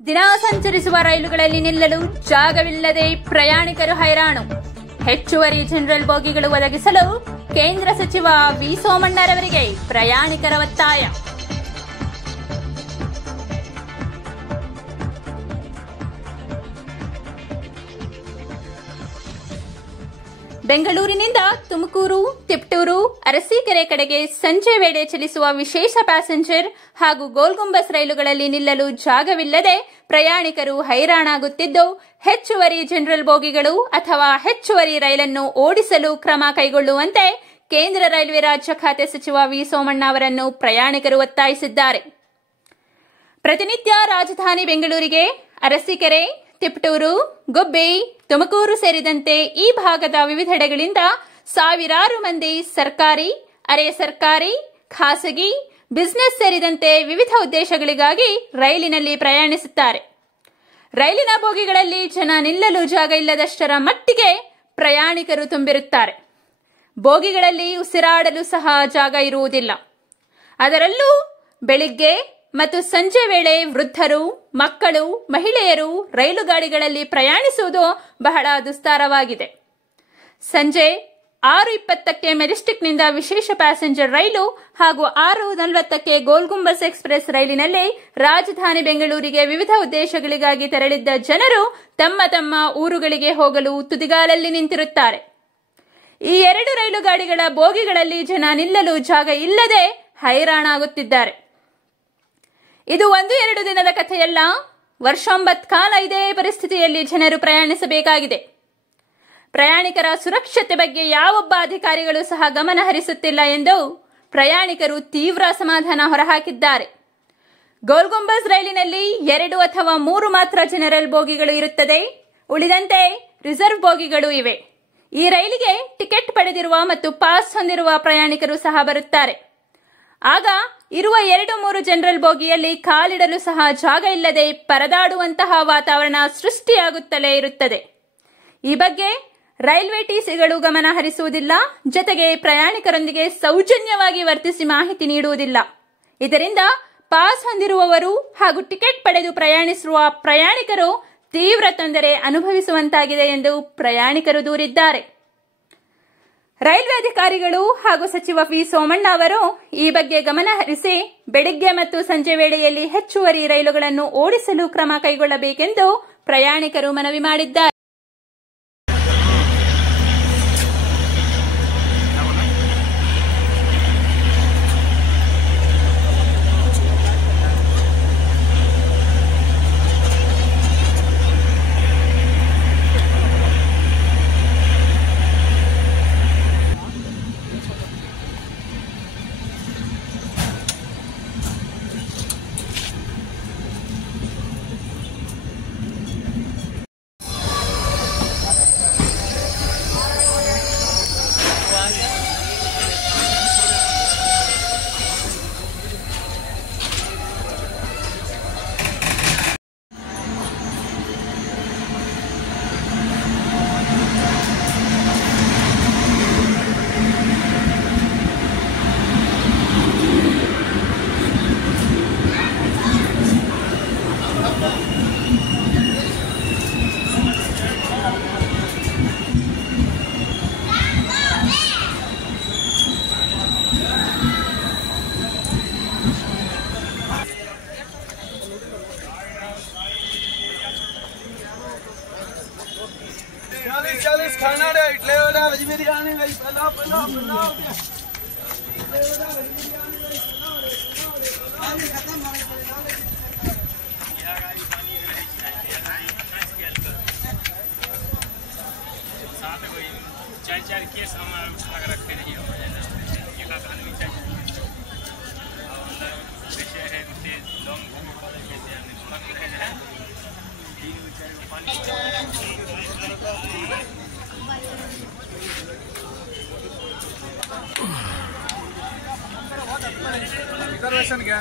ದಿನ ಸಂಚರಿಸುವ ರೈಲುಗಳಲ್ಲಿ ನಿಲ್ಲಲು ಜಾಗವಿಲ್ಲದೆ ಪ್ರಯಾಣಿಕರು ಹೈರಾಣು. ಹೆಚ್ಚುವರಿ ಜನರಲ್ ಬೋಗಿಗಳು ಒದಗಿಸಲು ಕೇಂದ್ರ ಸಚಿವ ವಿ ಸೋಮಣ್ಣರವರಿಗೆ ಪ್ರಯಾಣಿಕರ ಒತ್ತಾಯ. ಬೆಂಗಳೂರಿನಿಂದ ತುಮಕೂರು, ತಿಪಟೂರು, ಅರಸೀಕೆರೆ ಕಡೆಗೆ ಸಂಜೆ ವೇಳೆ ಚಲಿಸುವ ವಿಶೇಷ ಪ್ಯಾಸೆಂಜರ್ ಹಾಗೂ ಗೋಲ್ಗುಂಬಸ್ ರೈಲುಗಳಲ್ಲಿ ನಿಲ್ಲಲು ಜಾಗವಿಲ್ಲದೆ ಪ್ರಯಾಣಿಕರು ಹೈರಾಣಾಗುತ್ತಿದ್ದು, ಹೆಚ್ಚುವರಿ ಜನರಲ್ ಬೋಗಿಗಳು ಅಥವಾ ಹೆಚ್ಚುವರಿ ರೈಲನ್ನು ಓಡಿಸಲು ಕ್ರಮ ಕೈಗೊಳ್ಳುವಂತೆ ಕೇಂದ್ರ ರೈಲ್ವೆ ರಾಜ್ಯ ಖಾತೆ ಸಚಿವ ವಿ ಸೋಮಣ್ಣ ಅವರನ್ನು ಪ್ರಯಾಣಿಕರು ಒತ್ತಾಯಿಸಿದ್ದಾರೆ. ಪ್ರತಿನಿತ್ಯ ರಾಜಧಾನಿ ಬೆಂಗಳೂರಿಗೆ ಅರಸೀಕೆರೆ, ತಿಪಟೂರು, ಗುಬ್ಬಿ, ತುಮಕೂರು ಸೇರಿದಂತೆ ಈ ಭಾಗದ ವಿವಿಧೆಡೆಗಳಿಂದ ಸಾವಿರಾರು ಮಂದಿ ಸರ್ಕಾರಿ, ಅರೆ ಸರ್ಕಾರಿ, ಖಾಸಗಿ, ಬಿಸಿನೆಸ್ ಸೇರಿದಂತೆ ವಿವಿಧ ಉದ್ದೇಶಗಳಿಗಾಗಿ ರೈಲಿನಲ್ಲಿ ಪ್ರಯಾಣಿಸುತ್ತಾರೆ. ರೈಲಿನ ಬೋಗಿಗಳಲ್ಲಿ ಜನ ನಿಲ್ಲಲು ಜಾಗ ಇಲ್ಲದಷ್ಟರ ಮಟ್ಟಿಗೆ ಪ್ರಯಾಣಿಕರು ತುಂಬಿರುತ್ತಾರೆ. ಬೋಗಿಗಳಲ್ಲಿ ಉಸಿರಾಡಲು ಸಹ ಜಾಗ ಇರುವುದಿಲ್ಲ. ಅದರಲ್ಲೂ ಬೆಳಿಗ್ಗೆ ಮತ್ತು ಸಂಜೆ ವೇಳೆ ವೃದ್ಧರು, ಮಕ್ಕಳು, ಮಹಿಳೆಯರು ರೈಲುಗಾಡಿಗಳಲ್ಲಿ ಪ್ರಯಾಣಿಸುವುದು ಬಹಳ ದುಸ್ತರವಾಗಿದೆ. ಸಂಜೆ 6:20ಕ್ಕೆ ಮೆಜೆಸ್ಟಿಕ್ನಿಂದ ವಿಶೇಷ ಪ್ಯಾಸೆಂಜರ್ ರೈಲು ಹಾಗೂ 6:40ಕ್ಕೆ ಗೋಲ್ಗುಂಬಸ್ ಎಕ್ಸ್ಪ್ರೆಸ್ ರೈಲಿನಲ್ಲಿ ರಾಜಧಾನಿ ಬೆಂಗಳೂರಿಗೆ ವಿವಿಧ ಉದ್ದೇಶಗಳಿಗಾಗಿ ತೆರಳಿದ್ದ ಜನರು ತಮ್ಮ ತಮ್ಮ ಊರುಗಳಿಗೆ ಹೋಗಲು ತುದಿಗಾಲಲ್ಲಿ ನಿಂತಿರುತ್ತಾರೆ. ಈ ಎರಡು ರೈಲುಗಾಡಿಗಳ ಬೋಗಿಗಳಲ್ಲಿ ಜನ ನಿಲ್ಲಲು ಜಾಗ ಇಲ್ಲದೆ ಹೈರಾಣಾಗುತ್ತಿದ್ದಾರೆ. ಇದು 1-2 ದಿನದ ಕಥೆಯಲ್ಲ. ವರ್ಷೊಂಬತ್ತು ಕಾಲ ಇದೇ ಪರಿಸ್ಥಿತಿಯಲ್ಲಿ ಜನರು ಪ್ರಯಾಣಿಸಬೇಕಾಗಿದೆ. ಪ್ರಯಾಣಿಕರ ಸುರಕ್ಷತೆ ಬಗ್ಗೆ ಯಾವೊಬ್ಬ ಅಧಿಕಾರಿಗಳು ಸಹ ಗಮನ ಹರಿಸುತ್ತಿಲ್ಲ ಎಂದು ಪ್ರಯಾಣಿಕರು ತೀವ್ರ ಅಸಮಾಧಾನ ಹೊರಹಾಕಿದ್ದಾರೆ. ಗೋಲ್ಗುಂಬಸ್ ರೈಲಿನಲ್ಲಿ 2 ಅಥವಾ 3 ಮಾತ್ರ ಜನರಲ್ ಬೋಗಿಗಳು ಇರುತ್ತದೆ. ಉಳಿದಂತೆ ರಿಸರ್ವ್ ಬೋಗಿಗಳು ಇವೆ. ಈ ರೈಲಿಗೆ ಟಿಕೆಟ್ ಪಡೆದಿರುವ ಮತ್ತು ಪಾಸ್ ಹೊಂದಿರುವ ಪ್ರಯಾಣಿಕರು ಸಹ ಬರುತ್ತಾರೆ. ಆಗ ಇರುವ 2-3 ಜನರಲ್ ಬೋಗಿಯಲ್ಲಿ ಕಾಲಿಡಲು ಸಹ ಜಾಗ ಇಲ್ಲದೆ ಪರದಾಡುವಂತಹ ವಾತಾವರಣ ಸೃಷ್ಟಿಯಾಗುತ್ತಲೇ ಇರುತ್ತದೆ. ಈ ಬಗ್ಗೆ ರೈಲ್ವೆ ಟಿಸಿಗಳು ಗಮನ ಹರಿಸುವುದಿಲ್ಲ. ಜೊತೆಗೆ ಪ್ರಯಾಣಿಕರೊಂದಿಗೆ ಸೌಜನ್ಯವಾಗಿ ವರ್ತಿಸಿ ಮಾಹಿತಿ ನೀಡುವುದಿಲ್ಲ. ಇದರಿಂದ ಪಾಸ್ ಹೊಂದಿರುವವರು ಹಾಗೂ ಟಿಕೆಟ್ ಪಡೆದು ಪ್ರಯಾಣಿಸುವ ಪ್ರಯಾಣಿಕರು ತೀವ್ರ ತೊಂದರೆ ಅನುಭವಿಸುವಂತಾಗಿದೆ ಎಂದು ಪ್ರಯಾಣಿಕರು ದೂರಿದ್ದಾರೆ. ರೈಲ್ವೆ ಅಧಿಕಾರಿಗಳು ಹಾಗೂ ಸಚಿವ ವಿ ಸೋಮಣ್ಣ ಅವರು ಈ ಬಗ್ಗೆ ಗಮನ ಹರಿಸಿ ಬೆಳಿಗ್ಗೆ ಮತ್ತು ಸಂಜೆ ವೇಳೆಯಲ್ಲಿ ಹೆಚ್ಚುವರಿ ರೈಲುಗಳನ್ನು ಓಡಿಸಲು ಕ್ರಮ ಕೈಗೊಳ್ಳಬೇಕೆಂದು ಪ್ರಯಾಣಿಕರು ಮನವಿ ಮಾಡಿದ್ದಾರೆ. चालीस खाना दे इटले वाला वेज बिरयानी गई पहला पहला पहला खत्म साथ कोई 4 केस हम लग रखते नहीं हो एक आदमी चाहिए और अंदर विषय है कि लोग कैसे लग रहे हैं 3-4 पानी रिजर्वेशन क्या